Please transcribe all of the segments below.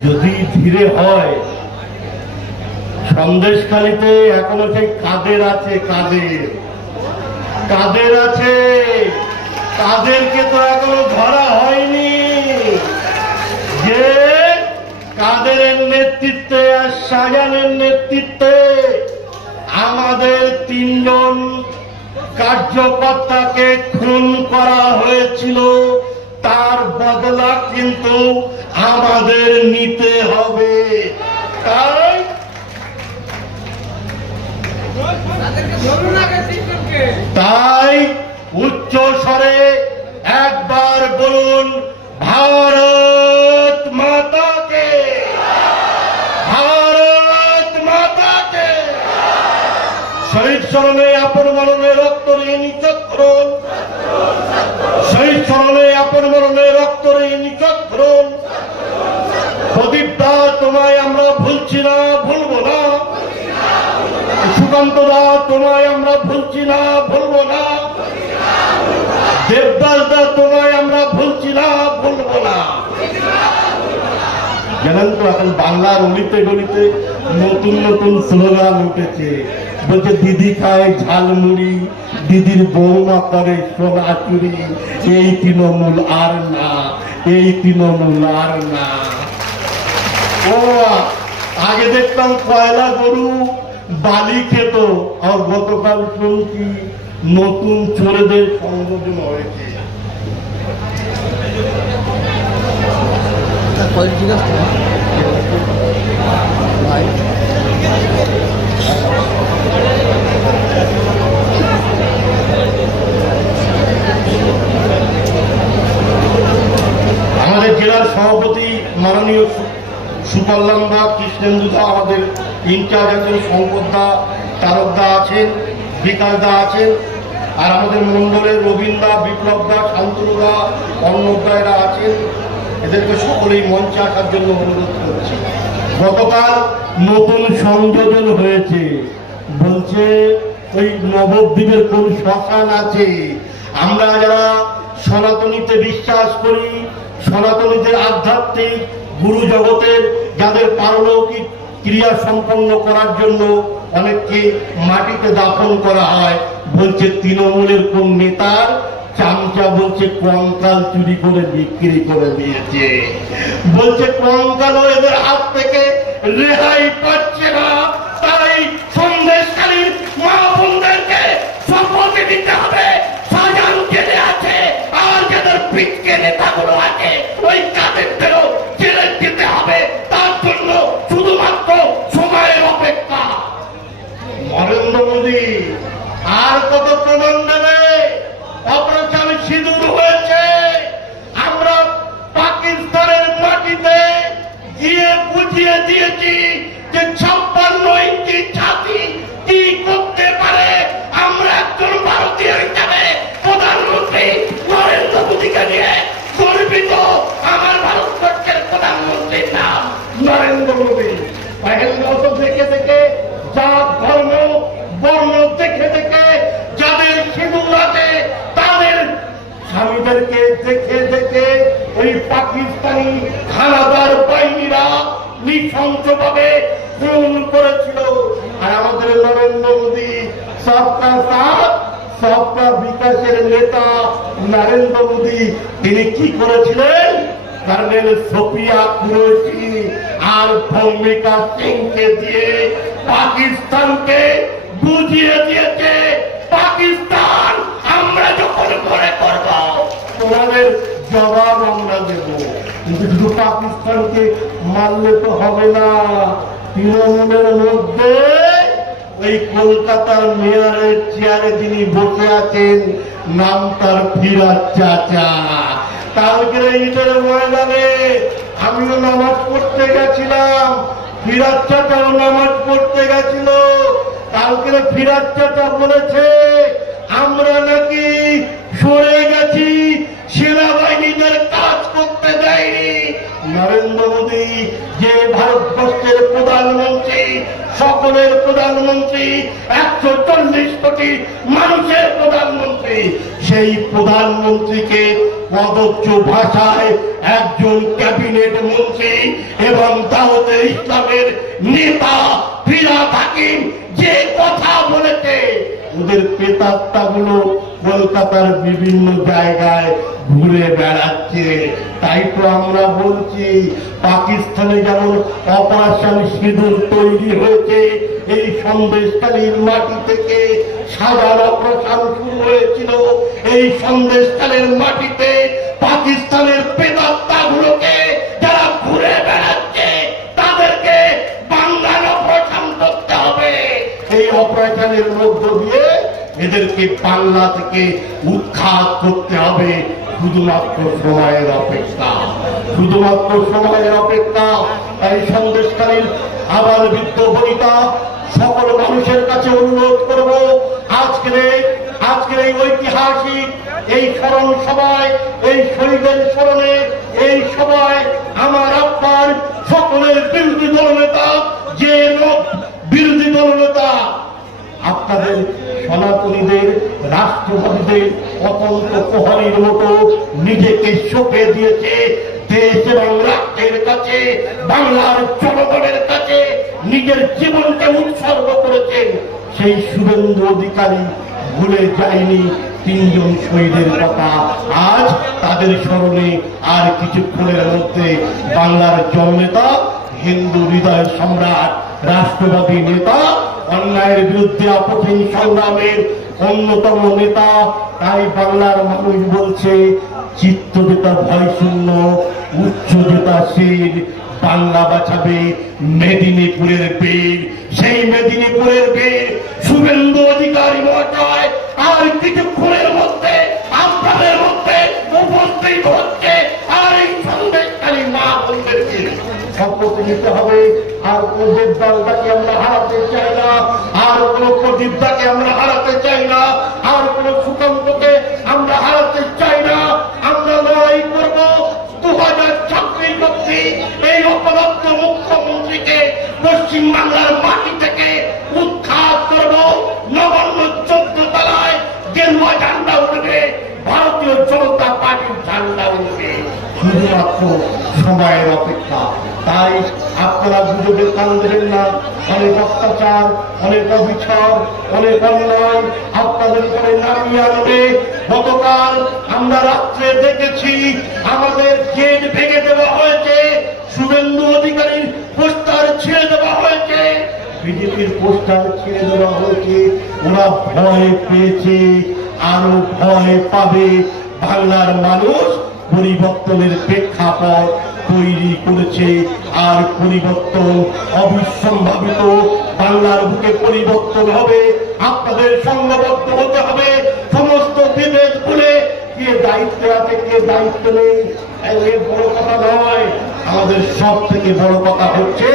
যদি ধীরে হয়, সন্দেশখালীতে এখনো সেই কাদের আছে, কাদের আছে, তাদেরকে তো এখনো ধরা হয়নি। যে কাদের নেতৃত্বে আর শাহজাহানের নেতৃত্বে আমাদের 3 জন কার্যকর্তাকে খুন করা হয়েছিল, তার বদলা কিন্তু আমাদের নিতে হবে। তাই উচ্চ স্বরে একবার বলুন, ভারত মাতাকে, ভারত মাতাকে। শহীদ স্মরণে আপন মরণে রক্ত নিক্ষেপ করুন, শহীদ স্মরণে আপন মরণে রক্ত নিক্ষেপ করুন। প্রদীপ দা, তোমায় আমরা ভুলছি না, ভুলবো না। সুকান্ত দা, তোমায় আমরা ভুলছি না, ভুলবো না। দেবদাস দা, তোমায় আমরা ভুলছি না, ভুলবো না। জানেন তো এখন বাংলার অলিতে গলিতে নতুন নতুন স্লোগান উঠেছে। বলছে দিদি খায় ঝালমুড়ি, দিদির বৌমা করে সোনা চুরি, এই তৃণমূল আর না, এই তৃণমূল আর না। ও আগে দেখতাম কয়লা গরু বালি খেত, আর গতকাল শুনছি নতুন চোরেদের সংযোজন হয়েছে। আমাদের জেলার সভাপতি মাননীয় সুকল্যাণ দা, কৃষ্ণেন্দু দা, আমাদের ইনচার্জ আছেন শঙ্কর দা, তারক দা আছেন, বিকাশ দা আছেন, আর আমাদের মন্ডলের রবীন দা, বিপ্লব দা, শান্তনু দা, অর্ণব দা এরা আছেন। এদেরকে সকলেই মঞ্চে আসার জন্য অনুরোধ করছি। গতকাল নতুন সংযোজন হয়েছে, বলছে ওই নবদ্বীপের কোন শ্মশান আছে। আমরা যারা সনাতনীতে বিশ্বাস করি, সনাতনীদের আধ্যাত্মিক গুরু জগতের যাদের পারলৌকিক ক্রিয়া সম্পন্ন করার জন্য অনেককে মাটিতে দাফন করা হয়, বলছে তৃণমূলের কোন নেতার চামচা বলছে কঙ্কাল চুরি করে বিক্রি করে দিয়েছে। বলছে কঙ্কালও এদের হাত থেকে রেহাই পাচ্ছে না। তাই সন্দেশকালীন মা বোনদেরকে শপথ দিতে হবে, শাহজাহান জেলে আছে আর যাদের পিঠকে নেতাগুলো আছে ওই কাদেরও জেলে দিতে হবে। তার জন্য শুধুমাত্র সময়ের অপেক্ষা। নরেন্দ্র মোদী আর কত প্রমাণ দেবে? অপারেশন সিঁদুর হয়েছে, আমরা পাকিস্তানের মাটিতে গিয়ে বুঝিয়ে দিয়েছি যে 56 ইঞ্চি ছাতি কি করতে পারে। আমরা একজন ভারতীয় হিসাবে প্রধানমন্ত্রী নরেন্দ্র মোদীকে নিয়ে গর্বিত। আমার ভারতবর্ষের প্রধানমন্ত্রীর নাম নরেন্দ্র মোদী। পেহেলগাঁও দেখে দেখে, জাত ধর্ম বর্ণ দেখে দেখে যাদের সিঁদুর আছে তাদের স্বামীদেরকে দেখে দেখে ওই পাকিস্তানি হানাদার বাহিনীরা নৃশংসভাবে খুন করেছিল। আর আমাদের নরেন্দ্র মোদী সবকা সাথ সবকা বিকাশের নেতা নরেন্দ্র মোদী, তিনি কি করেছিলেন? কর্নেল সোফিয়া কুরেশি আর ভূমিকা সিংকে দিয়ে পাকিস্তানকে বুঝিয়ে দিয়েছে, পাকিস্তান আমরা যখন মনে করব তোমাদের জবাব আমরা দেব। কিন্তু শুধু পাকিস্তানকে মারলে তো হবে না। তৃণমূলের মধ্যে ওই কলকাতার মেয়রের চেয়ারে যিনি বসে আছেন, নাম তার ফিরাজ চাচা। কালকের ঈদের ময়দানে আমিও নামাজ পড়তে গেছিলাম, ফিরাজ চাচাও নামাজ পড়তে গেছিল। কালকের ফিরাজ চাচা বলেছে আমরা নাকি সরে গেছি, সেনাবাহিনীদের কাজ করতে দেয়নি। নরেন্দ্র মোদী যে ভারতবর্ষের প্রধানমন্ত্রী, সকলের প্রধানমন্ত্রী, 140 কোটি মানুষের প্রধানমন্ত্রী, সেই প্রধানমন্ত্রীকে প্রদত্ত ভাষায় একজন ক্যাবিনেট মন্ত্রী এবং দাওয়াতে ইসলামের নেতা ফিরহাদ হাকিম যে কথা বলেছে, ওদের প্রেতাত্মাগুলো কলকাতার বিভিন্ন জায়গায় ঘুরে বেড়াচ্ছে। তাই তো আমরা বলছি, পাকিস্তানে যেমন অপারেশন সিঁদুর তৈরি হয়েছে, এই সন্দেশখালীর মাটি থেকে সাজার অপারেশন শুরু হয়েছিল। এই সন্দেশখালীর মাটিতে পাকিস্তানের প্রেতাত্মাগুলোকে যারা ঘুরে বেড়াচ্ছে তাদেরকে বাংলার অপারেশন করতে হবে। এই অপারেশনের মধ্য দিয়ে এদেরকে বাংলা থেকে উৎখাত করতে হবে। শুধুমাত্র সময়ের অপেক্ষা, শুধুমাত্র সময়ের অপেক্ষা। এই সন্দেশকারীর আবার বৃদ্ধ বনিতা সকল মানুষের কাছে অনুরোধ করব, আজকের এই ঐতিহাসিক এই স্মরণ সভায়, এই শহীদের স্মরণে এই সভায় আমার আপনার সকলের বিরোধী দলনেতা, যে বিরোধী দলনেতা আপনাদের সনাতনীদের, রাষ্ট্রবাদীদের অতন্ত্র প্রহরীর মতো নিজেকে সঁপে দিয়েছে দেশ এবং রাষ্ট্রের কাছে, বাংলার জনগণের কাছে নিজের জীবনকে উৎসর্গ করেছেন, সেই শুভেন্দু অধিকারী ভুলে যায়নি তিনজন শহীদের কথা। আজ তাদের স্মরণে আর কিছুক্ষণের মধ্যে বাংলার জননেতা, হিন্দু হৃদয় সম্রাট, রাষ্ট্রবাদী নেতা, অন্যায়ের বিরুদ্ধে আপসীন সংগ্রামের অন্যতম নেতা। তাই বাংলার মানুষ বলছে, চিত্ত যেটা ভয় শূন্য, উচ্চ যেটা শির, বাংলা বাঁচাবে মেদিনীপুরের বীর। সেই মেদিনীপুরের বীর শুভেন্দু অধিকারী মহাশয় আর কিছুক্ষণের মধ্যে আপনাদের মধ্যে উপস্থিত হচ্ছে। আর এই সন্দেশকারী মা বোনদেরকে শপথ নিতে হবে, আর কোন দেবদালটাকে আমরা হারাতে চাই না, আর কোন প্রদীপটাকে আমরা হারাতে চাই না, আর কোন সুকান্তকে আমরা হারাতে চাই না। আমরা লড়াই করব 2026 অবধি এই অপরাধ মুখ্যমন্ত্রীকে পশ্চিমবাংলার মাটি থেকে উৎখাত করব। নবান্ন 14 তলায় গেরুয়া ঝান্ডা উঠবে, ভারতীয় জনতা পার্টির ঝান্ডা উঠবে। শুধুমাত্র সময়ের অপেক্ষা। তাই আপনারা গুজবে কান দেবেন না। অনেক অত্যাচার, অনেক অবিচার, অনেক অন্যায় আপনাদের উপরে নামিয়ে আনবে। গতকাল আমরা রাত্রে দেখেছি আমাদের গেট ভেঙে দেওয়া হয়েছে, শুভেন্দু অধিকারীর পোস্টার ছিঁড়ে দেওয়া হয়েছে, বিজেপির পোস্টার ছিঁড়ে দেওয়া হয়েছে। ওরা ভয় পেয়েছে, আরো ভয় পাবে। বাংলার মানুষ পরিবর্তনের প্রেক্ষাপট তৈরি করেছে, আর পরিবর্তন অবিসম্ভাবিত। বাংলার বুকে পরিবর্তন হবে, আপনাদের সংঘবদ্ধ হতে হবে। সমস্ত বিভেদ ভুলে কে দায়িত্বে আছে, কে দায়িত্ব নেই, এর বড় কথা নয়। আমাদের সব থেকে বড় কথা হচ্ছে,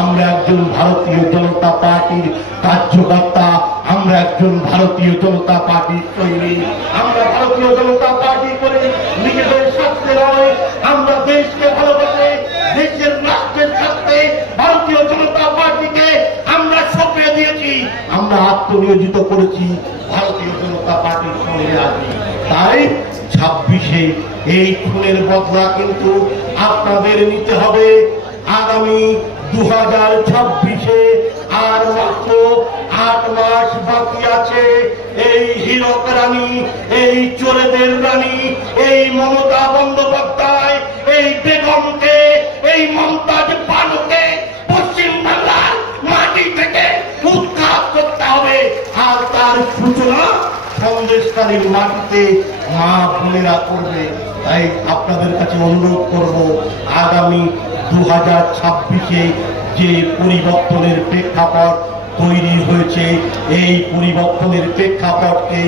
আমরা একজন ভারতীয় জনতা পার্টির কার্যকর্তা, আমরা একজন ভারতীয় জনতা পার্টির সৈনিক। আমরা ভারতীয় জনতা পার্টি করে নিজেদের স্বার্থে নয়, আমরা দেশকে ভালোবাসে, দেশের রাষ্ট্রের স্বার্থে ভারতীয় জনতা পার্টিকে আমরা সঁপে দিয়েছি, আমরা আত্মনিয়োজিত করেছি ভারতীয় জনতা পার্টির সঙ্গে আছি। তাই 26-এ এই খুনের বদলা কিন্তু আপনাদের নিতে হবে। আগামী 2026-এ আর মাত্র 8 মাস বাকি আছে। এই হীরক রানী, এই চোরেদের রানী, এই মমতা বন্দ্যোপাধ্যায়, এই বেগমকে, এই মমতাজ বানুকে পশ্চিমবাংলার মাটি থেকে উৎখাত করতে হবে। আর তার সূচনা সন্দেশকারীর মাটিতে মা বোনেরা করবে। তাই আপনাদের কাছে অনুরোধ করব, আগামী 2026-এ যে পরিবর্তনের প্রেক্ষাপট তৈরি হয়েছে, এই পরিবর্তনের প্রেক্ষাপটকে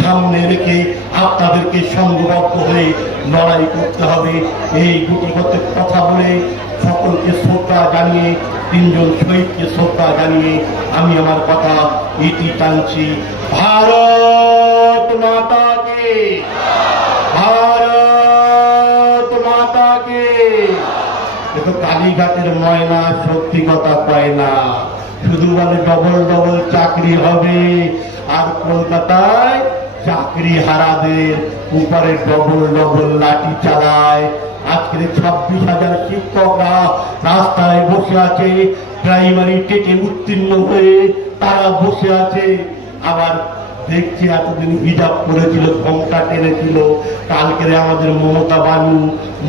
সামনে রেখে আপনাদেরকে সংঘবদ্ধ হয়ে লড়াই করতে হবে। এই গুটিগত কথা বলে সকলকে শ্রদ্ধা জানিয়ে, তিনজন শহীদকে শ্রদ্ধা জানিয়ে আমি আমার কথা ইতি টানছি। ভারত মাতা কে, ভারত মাতা কে। দেখো, কালীঘাটের ময়না সত্যি কথা কয় না, শুধু মানে ডবল ডবল চাকরি হবে, আর কলকাতায় চাকরি হারাদের উপরে ডবল ডবল লাঠি চালায়। আজকে 26,000 শিক্ষকরা রাস্তায় বসে আছে, প্রাইমারি টেটে উত্তীর্ণ হয়ে তারা বসে আছে। আবার দেখছি এতদিন হিজাব করেছিল, ঘোমটা টেনেছিল, কালকে আমাদের মমতা বানু,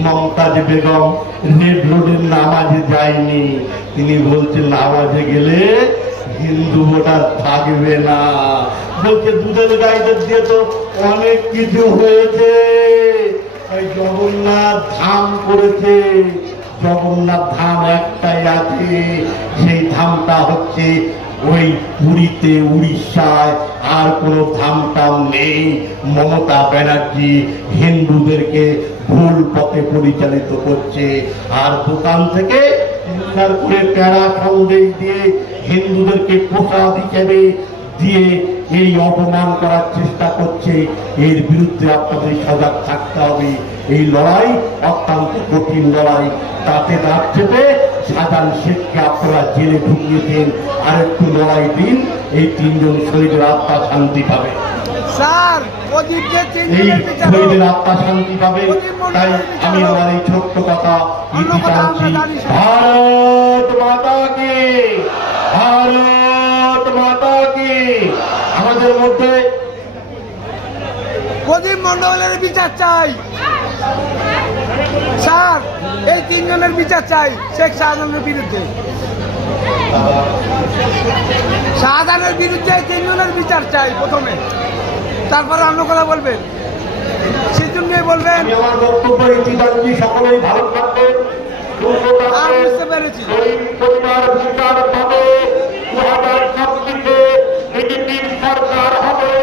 মমতাজ বেগম রেড রোডের নামাজে যায়নি। তিনি বলছেন নামাজে গেলে হিন্দু ভোটার থাকবে না। বলছে দুধের গাইদের দিয়ে তো অনেক কিছু হয়েছে, ওই জগন্নাথ ধাম করেছে। জগন্নাথ ধাম একটাই আছে, সেই ধামটা হচ্ছে ওই পুরীতে, উড়িষ্যায়। আর কোনো ধাম টাম নেই। মমতা ব্যানার্জি হিন্দুদেরকে ভুল পথে পরিচালিত করছে, আর দোকান থেকে করে প্যারা সন্দেশ দিয়ে হিন্দুদেরকে প্রসাদ হিসেবে দিয়ে এই অপমান করার চেষ্টা করছে। এর বিরুদ্ধে আপনাদের সজাগ থাকতে হবে। এই লড়াই অত্যন্ত কঠিন লড়াই। তাতে দাঁত চেপে শাহজাহান শেখকে আপনারা জেলে ঢুকিয়েছেন, আর একটু লড়াই দিন, এই 3 জন শহীদের আত্মা শান্তি পাবে। এই শহীদের আত্মা শান্তি পাবে। তাই আমি আমার এই ছোট্ট কথা ইতি টানছি। ভারত মাতা কি, ভারত মাতা কি। আমাদের মধ্যে প্রদীপ মন্ডলের বিচার চাই স্যার, এই 3 জনের বিচার চাই শেখ শাহজাহানের বিরুদ্ধে। শাহজাহানের বিরুদ্ধে 3 জনের বিচার চাই প্রথমে, তারপরে অন্য কথা বলবেন, সেই জন্যই বলবেন। আমার বক্তব্য ইতি টানছি। সকলেই ভালো থাকবেন, বুঝতে পেরেছি। পরিবার বিচার পাবে। 2026-এ সরকার হবে।